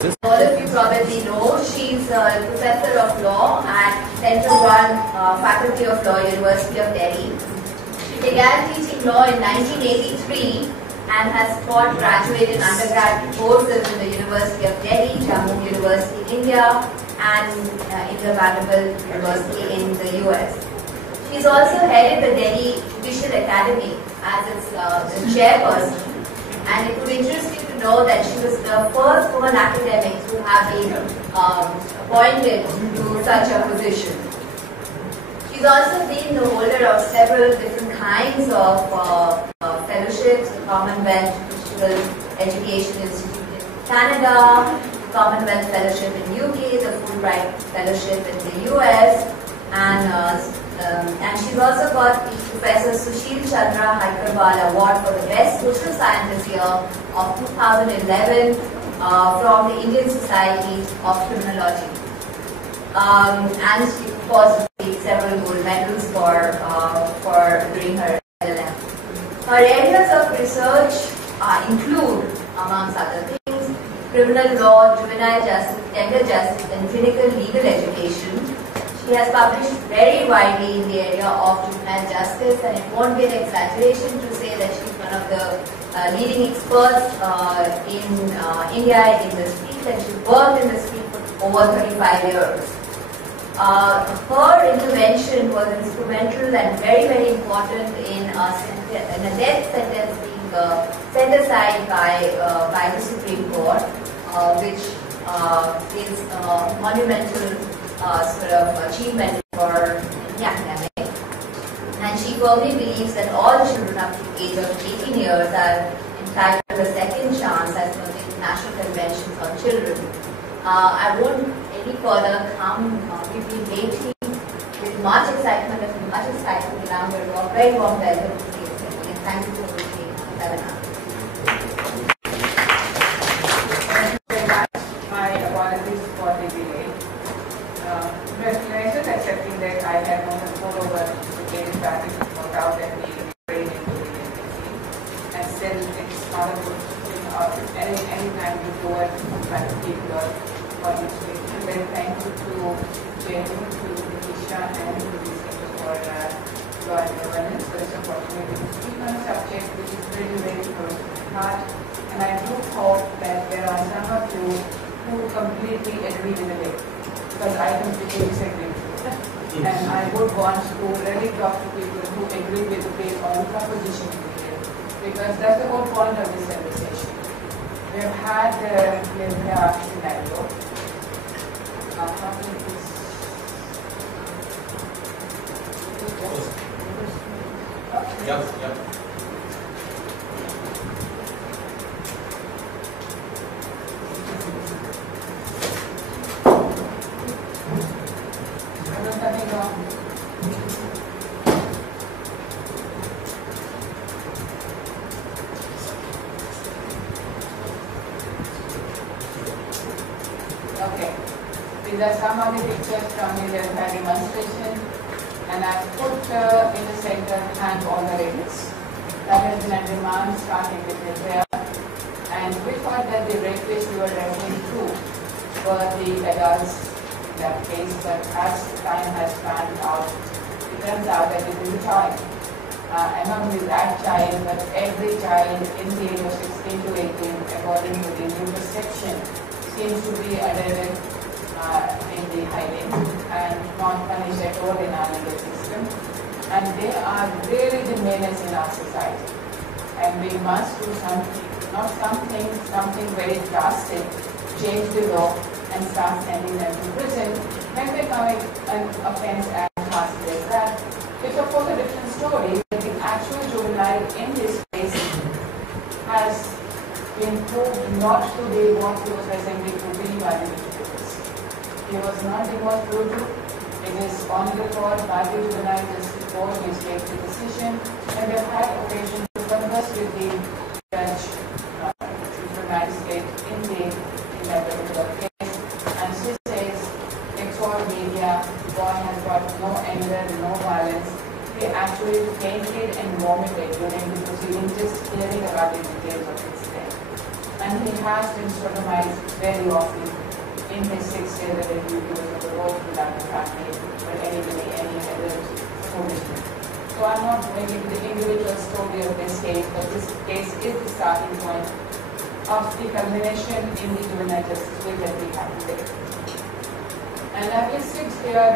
All of you probably know she's a professor of law at Central One Faculty of Law, University of Delhi. She began teaching law in 1983 and has taught graduate and undergraduate courses in the University of Delhi, Jammu University, India, and in the Vanderbilt University in the US. She's also headed the Delhi Judicial Academy as its the chairperson. And it would interest you to know that she was the first woman academic to have been appointed to such a position. She's also been the holder of several different kinds of fellowships, the Commonwealth Physical Education Institute in Canada, the Commonwealth Fellowship in UK, the Fulbright Fellowship in the US, and she's also got the Professor Sushil Chandra Haikarwal Award for the Best Social Scientist Year of 2011 from the Indian Society of Criminology. And she, of course, received several gold medals for doing her LLM. Her areas of research include, amongst other things, criminal law, juvenile justice, tender justice, and clinical legal education. She has published very widely in the area of juvenile justice, and it won't be an exaggeration to say that she's one of the leading experts in India in this field, and she's worked in this field for over 35 years. Her intervention was instrumental and very, very important in a death sentence being set aside by the Supreme Court, which is a monumental sort of achievement for any academic. And she firmly believes that all children up to the age of 18 years are entitled to a second chance as per the International Conventions on Children. I won't any further come. We've been waiting with much excitement around her. Very warm welcome to the assembly, and thank you for hosting the webinar. Thank you very much. My apologies for the delay. Congratulations accepting that I had moreover the daily practice worked out that we brain into the agency. And still it's not a good thing any time you go and try to keep your participation. Very thankful to JNU, to Nisha, and to the Center for Law and Governance for this opportunity to speak on a subject which is really very close to my heart. And I do hope that there are some of you who completely agree with it, because I completely disagree with it. And I would want to really talk to people who agree with the way on the proposition here, because that's the whole point of this conversation. We've had the scenario. Yep. Okay, these are some of the pictures from the demonstration, and I've put in the center hang all the rapists. That has been a demand starting with the prayer, and we thought that the rapists we were referring to were the adults in that case, but as time has panned out, it turns out that it is a child. Among that child, but every child in the age of 16 to 18, according to the new perception, seems to be admitted in the hiding and not punished at all in our legal system. And they are really the menace in our society. And we must do something, not something very drastic, change the law and start sending them to prison when they commit an offense as harshly as that. It's of course a different story. The actual juvenile in this case has been proved not to be what he was presented to be by the newspapers. He was not the most brutal. It is on record by the juvenile justice court which takes the decision, and they've had occasion to converse with the judge, the magistrate in that particular case, and she says it's all media, boy has got no anger, no violence. He actually fainted and vomited during the proceeding, just hearing about the details of his death. and he has been sodomized very often in his 6 years that he was on the road without a family or anybody, any other movement. So I'm not going into the individual story of this case, but this case is the starting point of the culmination in the juvenile justice bill that we have today. And I've listed here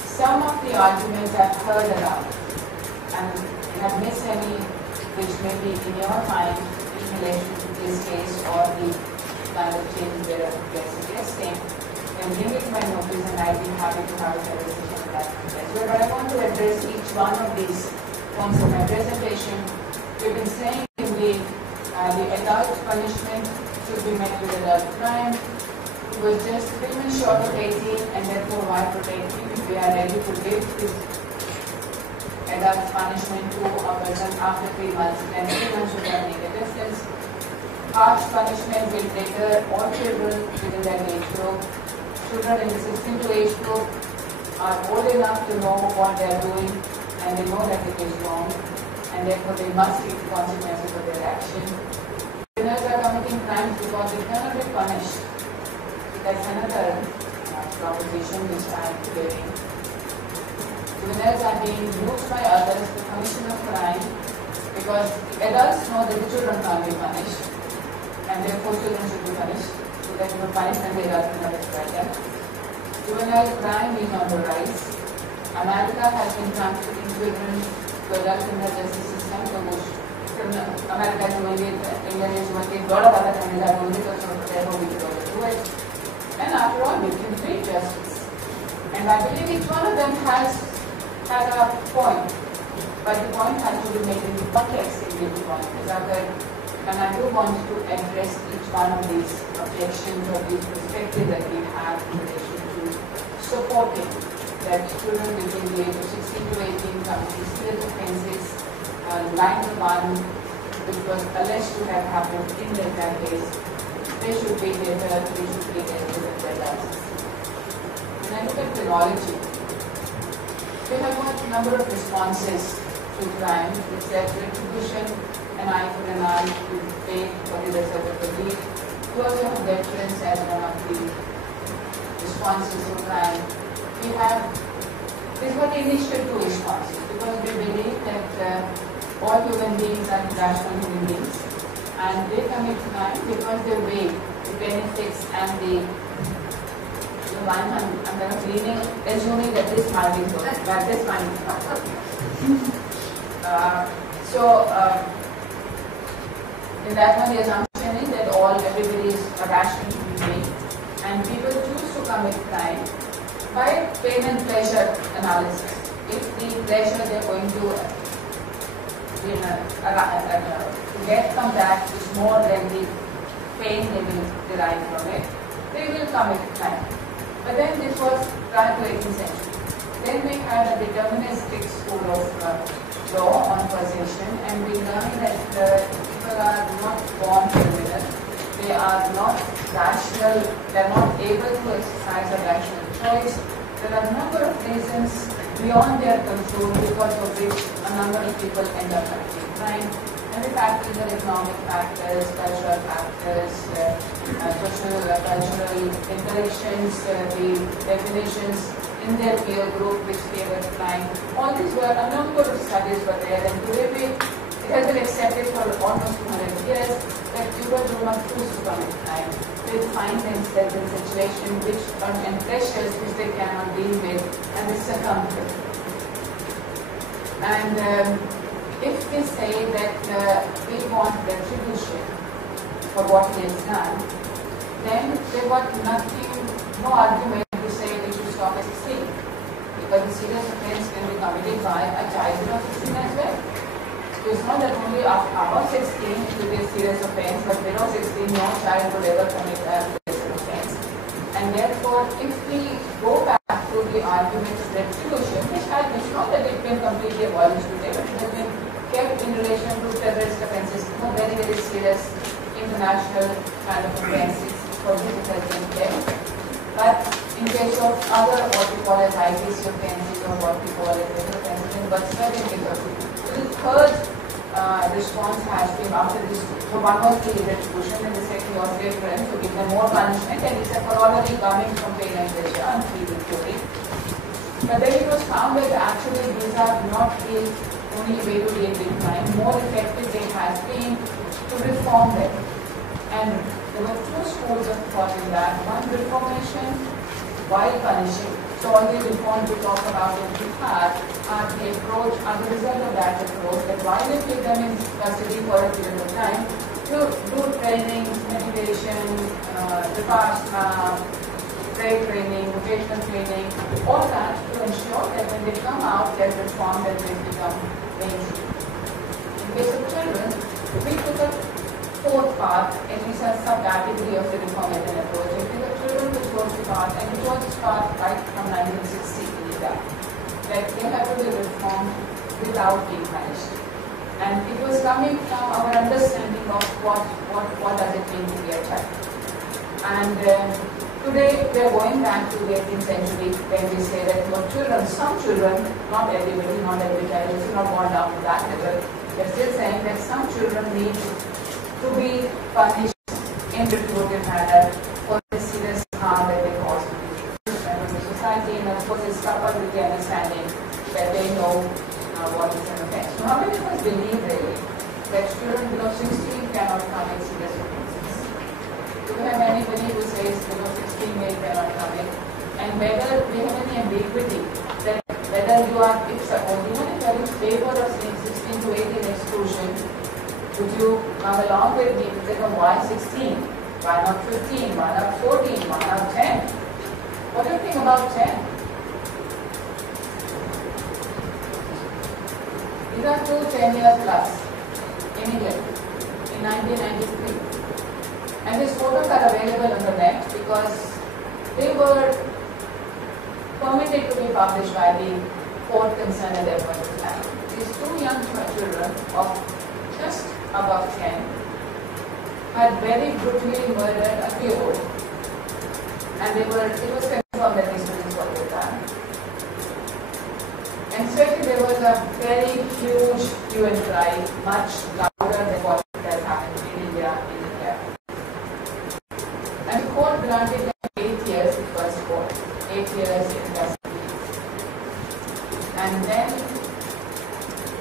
some of the arguments I've heard around, and have missed any which may be in your mind in relation to this case or the kind of change we are suggesting, then bring it to my notice and I'll be happy to have a conversation on that as well. But I want to address each one of these points in my presentation. We've been saying in the adult punishment should be met with adult crime. It was just 3 months short of 18, and therefore why protect him if we are ready to give this adult punishment to a person after 3 months, then 3 months should not make a difference. Harsh punishment will trigger all children within that age group. Children in the 16 to age group are old enough to know what they are doing, and they know that it is wrong, and therefore they must take the consequences of their action. Criminals are committing crimes because they cannot be punished. That's another proposition which I am giving. Juveniles are being used by others to commission a crime because adults know that the children can't be punished, and therefore children should be punished, so that you will punish them, the adults cannot exploit them. Juvenile crime is on the rise. America has been transferring children to adult criminal justice system, so America is only, England is only, a lot of other countries are doing it, so therefore we should also do it. And after all, victims need justice. And I believe each one of them has a point, but the point has to be made in the context in which the point is occurred. And I do want to address each one of these objections or these perspectives that we have in relation to supporting that children between the age of 16 to 18 committing serious offences, like the one which was alleged to have happened in that case. They should be deterred, they should be dealt with their lives. When I look at penology, we have got a number of responses to crime. It's that retribution, an eye for an eye, to pay for the result of the deed. We also have deterrence as one of the responses to crime. We've got initial 2 responses because we believe that all human beings are rational human beings, and they commit crime because they weigh the benefits and the one. I'm kind of leaning, assuming that this might be good, that this might be not. In that one, the assumption is that everybody is a rational human being, and people choose to commit crime by pain and pleasure analysis. If the pleasure they are going to get come back is more than the pain they will derive from it, they will commit crime. But then this was prior to 18th century. Then we had a deterministic school of law on causation, and we learned that people are not born criminal. They are not rational. They are not able to exercise a rational choice. There are a number of reasons beyond their control because of which a number of people end up committing crime. And the factors are economic factors, cultural factors, social, cultural interactions, the definitions in their peer group which favor crime. All these were, a number of studies were there, and today it has been accepted for almost 200 years that people do not choose to commit crime. They find themselves in a situation and pressures which they cannot deal with, and they succumb to it. And if we say that we want retribution for what he has done, then they got nothing, no argument to say we should stop at 16, because the serious offence can be committed by a child below 16 as well. So it's not that only above 16 it will be a serious offence, but below 16 no child would ever commit a serious offence. And therefore, if we go back to the argument of retribution, which is not that it can completely abolish today, but it has been kept in relation to terrorist offences, very, very serious international kind of offences for which it has been kept. But in case of other what we call as IPC offences or what we call as other offences, but certain case of the third response has been after this. So one was the retribution and the second was different to give them more punishment, and it's a corollary coming from pain and pleasure and feeling theory. But then it was found that actually these are not the only way to deal with crime. More effective they has been to reform them. And there were two schools of thought in that. One, reformation while punishing. So all the reforms we talk about in Bihar are the approach, are the result of that approach, that while you keep them in custody for a period of time, you do training, meditation, vipassana, prayer training, vocational training, all that to ensure that when they come out, they're reformed and they become mainstream. In case of children, we took a fourth path, at least a sub-category of the reformative approach. It is the children who chose the path, and it was this path right from 1960 in India, that they have to be reformed without being punished. And it was coming from our understanding of what does it mean to be a child. And today we are going back to the 18th century when we say that for children, some children, not everybody, not every child, it's not gone down to that level, we are still saying that some children need to be punished in retributive manner for the serious harm that they cause to the society, and of course it's coupled with the understanding that they know what is an offense. So how many of us believe really that children below 16 cannot commit serious offenses? Do we have anybody who says below 16 they cannot commit? And whether we have any ambiguity that whether you are, if suppose, even if you are in favor of saying 16 to 18 exclusion, would you come along with me to say, why 16? Why not 15? Why not 14? Why not 10? What do you think about 10? These are two 10 years plus in England in 1993. And these photos are available on the net because they were permitted to be published by the court concerned at their point of time. These two young children of just above 10 had very brutally murdered a year-old, and it was confirmed that these students were with that. And certainly there was a very huge hue and cry, much louder than what has happened in India in India. And the court granted them 8 years in first court, 8 years in custody. And then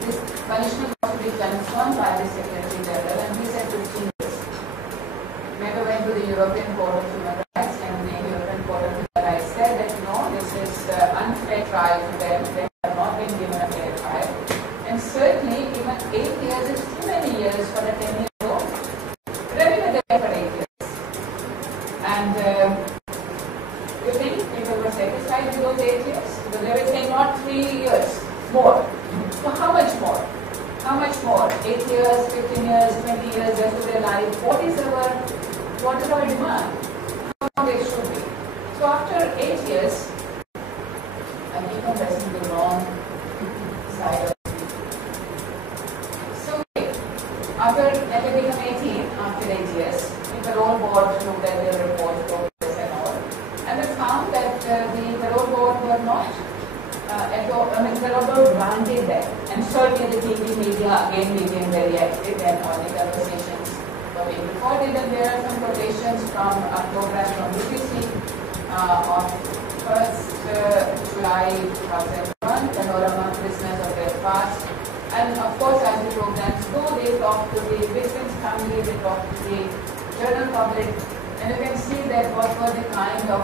this punishment was to be confirmed by the Secretary General, and he said 15 years. Never went to the European Court of Human Rights, and the European Court of Human Rights said that no, this is unfair trial to them. They have not been given a fair trial. And certainly, even 8 years is too many years for a 10-year-old. But anyway, they were for 8 years. And you think people were satisfied with those 8 years? Because they were saying not 3 years, more. So how much more? How much more? 8 years, 15 years, 20 years, rest of their life. What is our demand? How long they should be? So after 8 years, I keep on pressing the wrong side of it. So after let it become 18, after 8 years, the parole board looked at their report, progress and all, and they found that the parole board were not parole board granted them, and certainly the TV media again became very active, and all the conversations were being recorded, and there are some quotations from a program from BBC on 1st July 2001, Panorama Prisoners of Their Past. And of course, as the programs go, they talk to the victims' family, they talk to the general public, and you can see that what were the kind of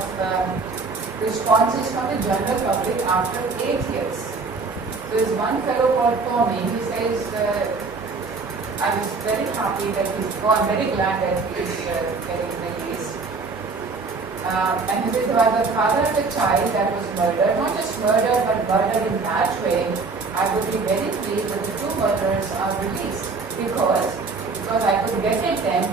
responses from the general public after 8 years. So there's one fellow called Tommy, he says, I was very happy that I'm very glad that he's getting released. And he says, well, the father of the child that was murdered, not just murdered, but murdered in that way, I would be very pleased that the two murderers are released because I could get at them.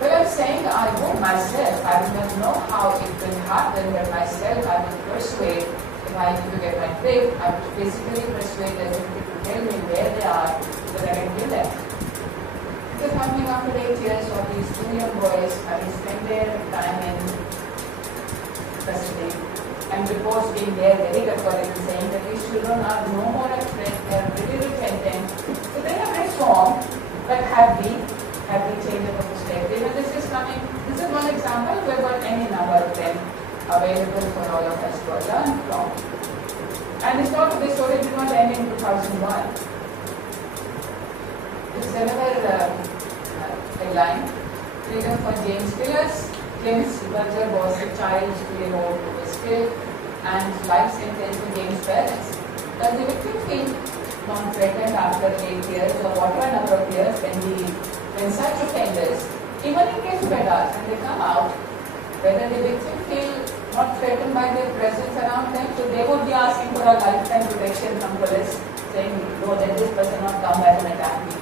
But I'm saying I would myself, I do not know how it will happen, but myself I would persuade, if I need to get my bail, I would basically persuade them to tell me where they are so that I can kill them. It is happening after 8 years of these two young boys having spent their time in custody, and reports being there very categorical saying that these children are no more a threat, they are really repentant. So they have have the change of perspective. And this is one example. We've got any number of them available for all of us to learn from. And this story did not end in 2001. This is another headline. Freedom for James Killers. James Berger was a child 2-year-old who was killed, and life sentence to James' parents. Does the victim feel non-threatened after 8 years or whatever number of years when such offenders, even in case of adults, when they come out, whether the victim feel not threatened by their presence around them, so they would be asking for a lifetime protection from police, saying, no, let this person not come back and attack me.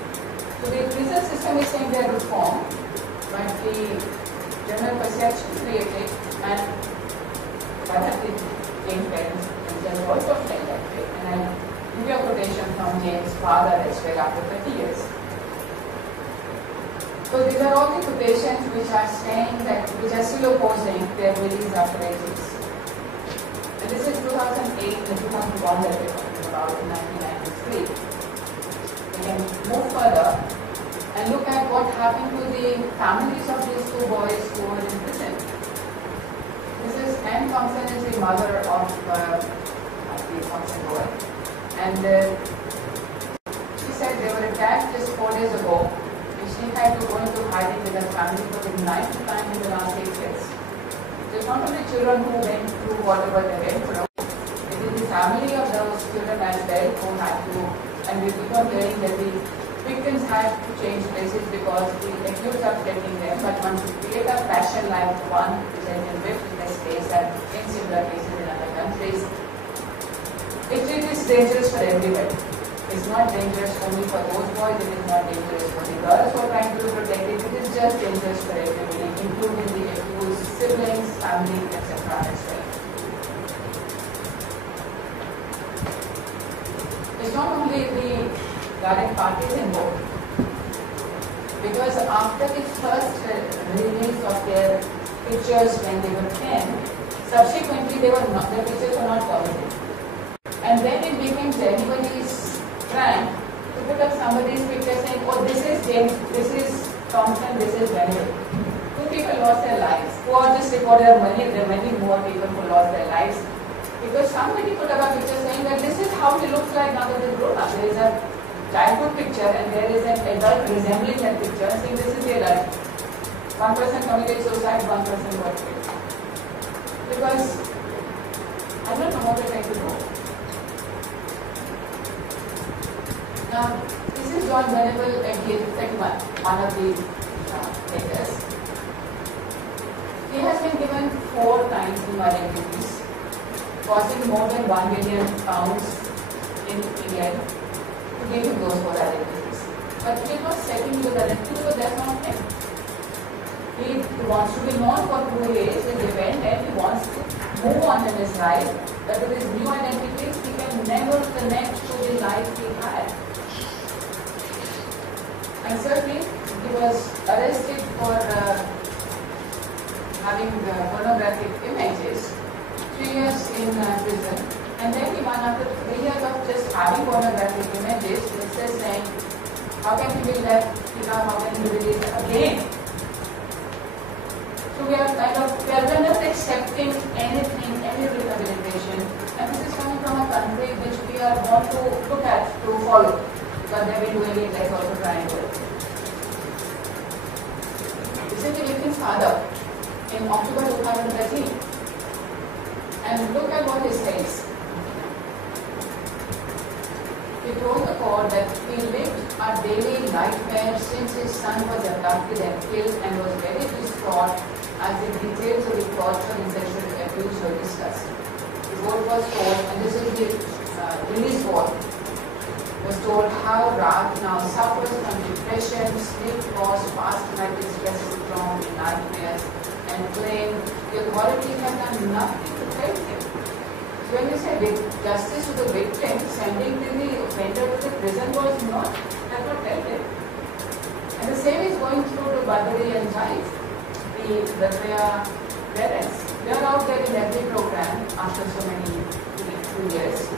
So the prison system is saying they are reformed, but the general perception created, and perhaps the James' parents themselves also felt that way. And I'll give you a quotation from James' father as well after 30 years. So these are all the quotations which are saying that, which are still opposing their release after 8 years. And this is 2008 and 2001 that we're talking about in 1993. We can move further and look at what happened to the families of these two boys who were in prison. This is Anne Thompson, is the mother of the Thompson boy, and she said they were attacked just 4 days ago, and she had to go into hiding with her family for the 9th time in the last 8 years. So it's not only children who went through whatever they went through, it is the family of those children as well who had to, and we keep on hearing that the victims have to change places because the accused are threatening them, but once you create a fashion like one which has been whipped in this case and in similar cases in other countries, it is dangerous for everybody. It's not dangerous only for those boys, it is not dangerous for the girls who are trying to protect it, it is just dangerous for everybody, including the accused siblings, family, etc. as well. It's not only the garden parties involved, because after the first release of their pictures when they were 10, subsequently their pictures were not permitted. And then it became anybody's prank to put up somebody's picture saying, oh, this is James, this is Thompson, this is Juvenile. 2 people lost their lives. Who are just recorded, there are many more people who lost their lives. Because somebody put up a picture saying that this is how he looks like now that he's grown up. There is a childhood picture and there is an adult resembling that picture saying this is the adult. One person committed suicide, one person got killed. Because I don't know what they're trying to do. Now, this is John Venable at the 31, one of the takers. He has been given 4 times invalid duties, costing more than £1 million in England to give him those 4 identities. But he was setting the identity because that's not him. He wants to be known for who he is in the event, and he wants to move on in his life, but with his new identities he can never connect to the life he had. And certainly he was arrested for having pornographic images, 3 years in prison, and then he won after 3 years of just having pornographic images. It's just saying, how can he be left, how can he release again? So we are not accepting anything, any rehabilitation, and this is coming from a country which we are want to look at, to follow, but they've been doing it, like also trying to. This is the victim's father in October 2013. And look at what he says. He told the court that he lived a daily nightmare since his son was abducted and killed, and was very distraught as the details of the torture and sexual abuse were discussed. The court was told, and this is the release court, was told how Raj now suffers from depression, sleep loss, fast night stress syndrome, nightmares, and claimed the authorities have done nothing to help him. So when you say justice to the victim, sending the offender to the prison was not, has not helped him. And the same is going through to Badri and Jais, the Rataya parents. They are out there in every program after so many 2 years.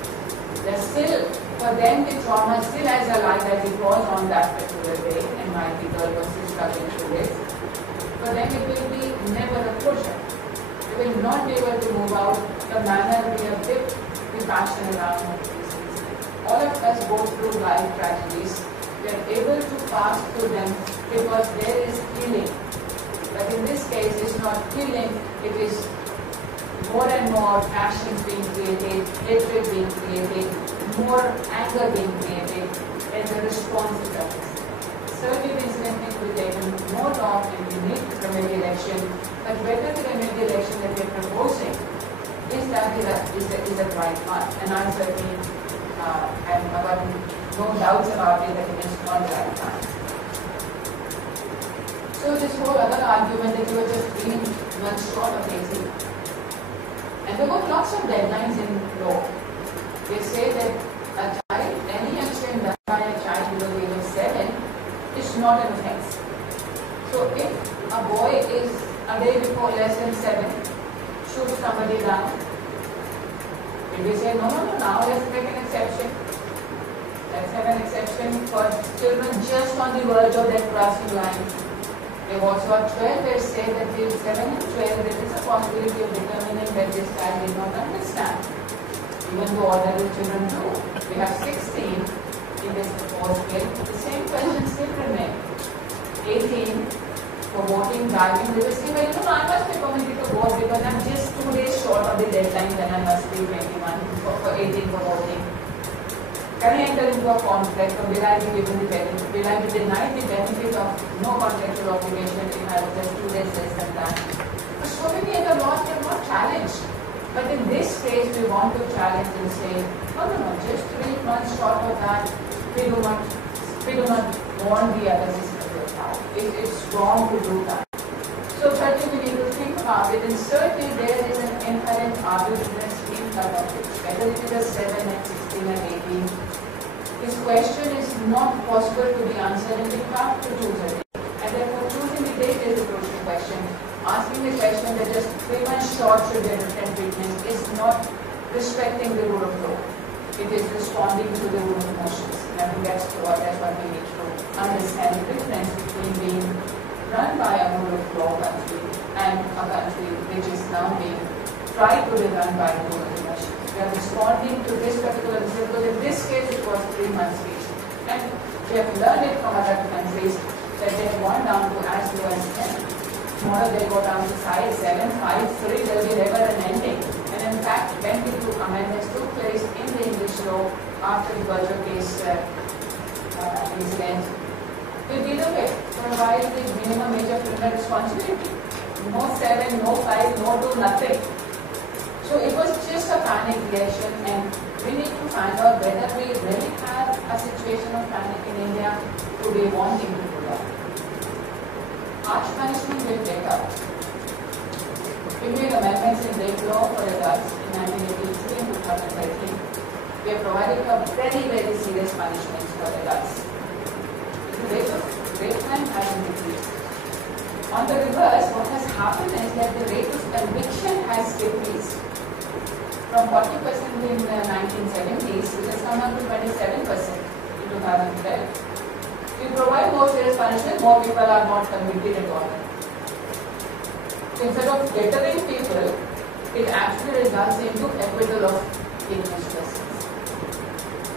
They're still, for them the trauma still as alive as it was on that particular day, and might be girl was still struggling through it. For them it will be never a closure. They will not be able to move out. The manner we have built the passion around these things. All of us go through life tragedies. We are able to pass through them because there is healing. But in this case, it's not healing, it is more and more passions being created, hatred being created, more anger being created as a response to that. Certainly, the incident will be taken more long and we need remedial action, but whether the remedial action that we are proposing is the right one. And I certainly have no doubts about it that it is not the right one. So this whole other argument that you were just 3 months short of 18. And there were lots of deadlines in law. They say that a child, any action done by a child below the age of 7 is not an offence. So if a boy is a day before less than 7, shoots somebody down, if we say no, now let's make an exception. Let's have an exception for children just on the verge of that crossing line. They also at 12, they say that till 7 and 12, there is a possibility of determining that this child did not understand. Even though all other children do. We have 16 in this proposed bill. The same question still remains. 18 for voting, driving. They will say, well, I must be permitted to vote because I'm just 2 days short of the deadline, then I must be 21 for 18 for voting. Can I enter into a contract or will I be given the benefit? Will I be denied the benefit of no contractual obligation if I was just 2 days less than that? But so many other laws we have not challenged. But in this case, we want to challenge and say, no, just 3 months short of that, we do not want the other system to apply. It's wrong to do that. So certainly we need to think about it, and certainly there is an inherent arbitrariness in cutoff, whether it is a 7 and 16 and 18. This question is not possible to be answered and we have to choose a date. And therefore choosing the date is a crucial question. Asking the question that just 3 months short should be a different treatment is not respecting the rule of law. It is responding to the rule of emotions. And I think that's what we need to understand the difference between being run by a rule of law country and a country which is now being tried to be run by the rule of emotions. We are responding to this particular result, because in this case it was 3 months each. And we have learned it from other countries that they have gone down to as low as 10. Tomorrow they go down to 5, 7, 5, 3, there will be never an ending. And in fact, when the two amendments took place in the English law after the Berger case incident, we did away for a while the minimum age of criminal responsibility. No 7, no 5, no 2, nothing. So it was just a panic reaction, and we need to find out whether we really have a situation of panic in India to be wanting to do that. Harsh punishment will take out. We made amendments in rape law for adults in 1983 and 2013. We have provided for very serious punishments for adults. The rate of rape crime has increased. On the reverse, what has happened is that the rate of conviction has decreased. From 40% in the 1970s, it has come down to 27% in 2012. We provide more serious punishment, more people are not convicted at all. So instead of deterring people, it actually results into acquittal of heinous persons.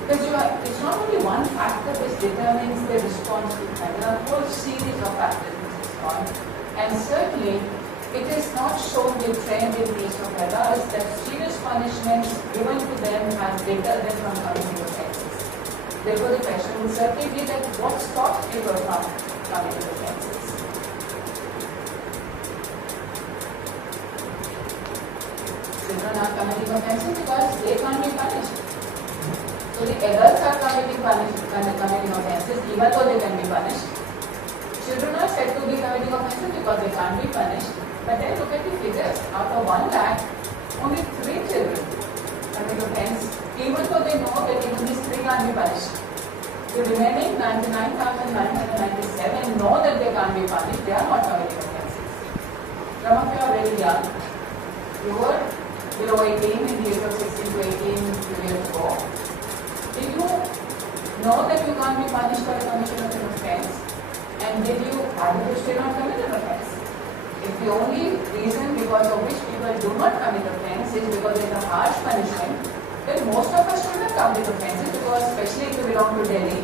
Because it's not only one factor which determines the response to crime, there are a whole series of factors which respond. And certainly, it is not shown in trend in case of adults that serious punishments given to them has deterred them from committing offences. Therefore, the question will certainly be that what stops people from committing offences? Children are committing offences because they can't be punished. So the adults are committing offences even though they can be punished. Children are said to be committing offences because they can't be punished. But then look at the figures. Out of 1 lakh, only 3 children commit offence, even though they know that even these 3 can't be punished. The remaining 99,997 know that they can't be punished, they are not committing offences. Some of you are very young. You were below 18 in the age of 16 to 18 years ago. Did you know that you can't be punished for the commission of an offence? And why do you still not commit an offence? If the only reason because of which people do not commit offence is because it's a harsh punishment, then most of us should not commit offences, because especially if you belong to Delhi,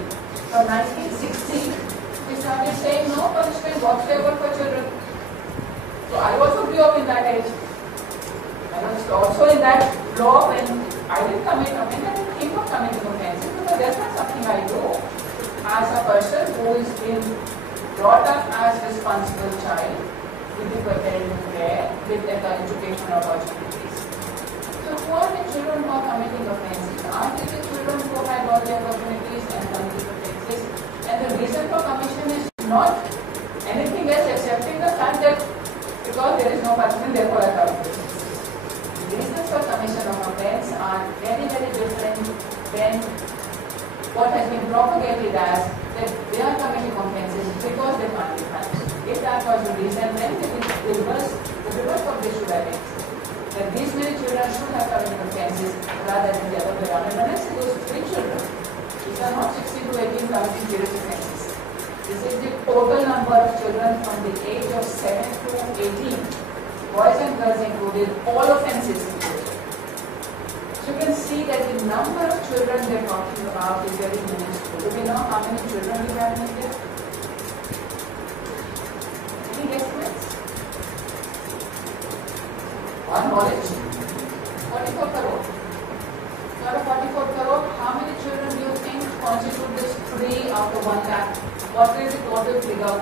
from 1960, we started saying no punishment whatsoever for children. So I also grew up in that age. I was also in that law when I didn't commit offence. I didn't think of committing offences, because that's not something I do as a person who is being brought up as a responsible child with the parental care, with the educational opportunities. So who are the children who are committing offences? Are they the children who have all the opportunities and committing offences? And the reason for commission is not anything else excepting the fact that because there is no punishment, therefore I commit offences. The reasons for commission of offence are very, very different than what has been propagated as that they are committing offences because they can't be punished. If that was the reason, then the reverse of this should have been that these many children should have committed offences rather than the other way around. And when I say those 3 children, these are not 16 to 18 committing serious offences. This is the total number of children from the age of 7 to 18, boys and girls included, all offences included. So you can see that the number of children we are talking about is very minuscule. Do we know how many children we have in India? Any guesstimates? One knowledge? 44 crore. Out of 44 crore, how many children do you think constitute this 3 out of 1 lakh? What is the total figure?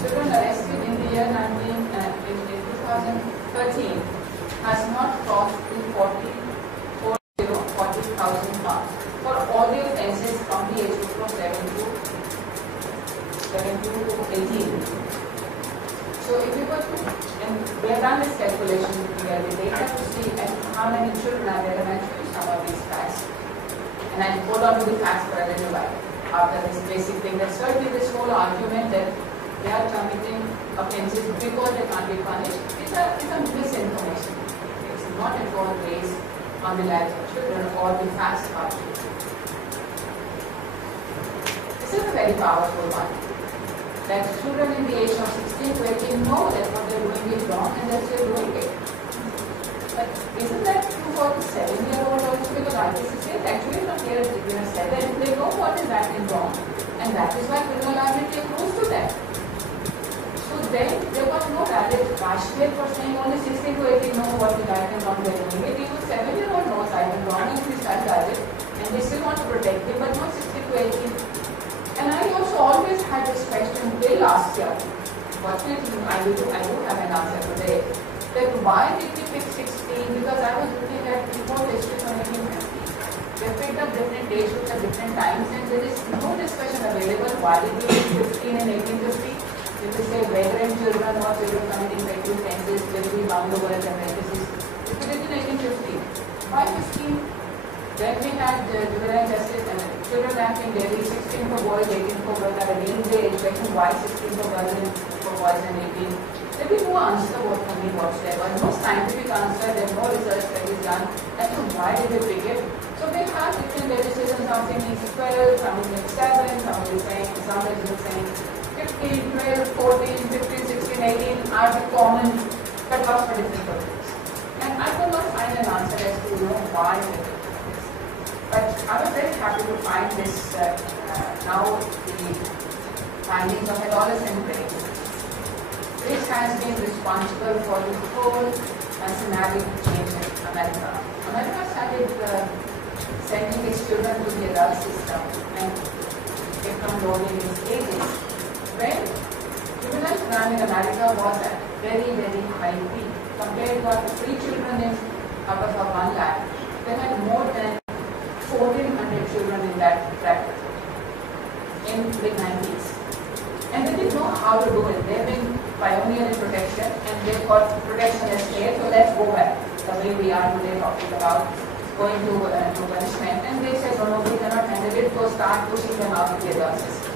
Children arrested in the year 2013 has not crossed the 40,000 mark for all the offences from the age group of 7 to 18. So if you were to, and we have done this calculation with the data to see how many children are there, and I show you some of these facts. And I hold on to the facts for a little while after this basic thing. That certainly this whole argument that they are committing offences because they can't be punished is a misinformation. It's not at all based on the lives of children or the facts about children. This is a very powerful one. That children in the age of 16 to 18 know that what they're doing is wrong and they're still doing it. But isn't that true for the 7-year-old also? Because IPC says actually from here to 7, they know what is right and wrong. And that is why criminal liability accrues to them. So then there was no valid rationale for saying only 16 to 18 know what is right and wrong they're doing it. Even 7-year-old knows right and wrong and he starts at it. And they still want to protect him, but not 16 to 18. And I also always had this question till last year. Fortunately, I do have an answer today. That why did we pick 16? Because I was looking at before history from 1850. They picked up different age groups at different times, and there is no discussion available why did we pick 15 and 1850. If we say whether in children or children committing sexual offences will be bound over as apprentices. If we did in 1850, why 15? Then we had Juvenile Justice and Children Act in Delhi, 16 for boys, 18 for girls. I again the question why 16 for girls and for boys and 18. There will be no answer for me whatsoever. No scientific answer, there is no research that is done as to why did they pick it. So they have different legislation, something is 12, something is 7, something is saying 15, 12, 14, 15, 16, 18 are the common cutoffs for different purposes. And I could not find an answer as to why they picked. But I was very happy to find this now the findings of adolescent brain. This has been responsible for the whole systematic change in America. America started sending its children to the adult system and kept on loading its ages. When juvenile crime in America was at very, very high peak compared to our 3 children out of 1 lakh, they had more than 1,400 children in that bracket in the 90s. And they didn't know how to do it. They've been pioneer in protection and they thought protection is fair, so let's go back the way we are today talking about going to punishment. And they said, no, we cannot handle it, so start pushing them out of the adult system.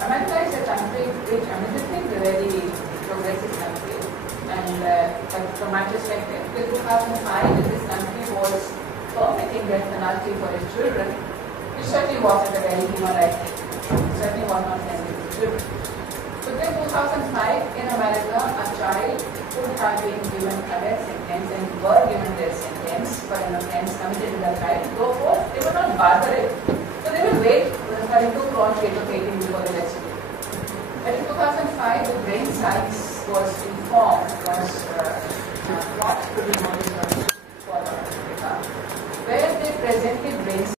America is a country which, this is a very progressive country. And from my perspective, till 2005, this country was permitting death penalty for his children, it certainly wasn't a very human right thing. It certainly was not friendly to children. So in 2005 in America, a child could have been given a death sentence and were given death sentence for an offence committed to the child. Therefore, they were not barbaric. So they will wait for him to cross age of 18 before they execute. But in 2005, the brain size was informed, was what to be known as for Africa, where they presented brain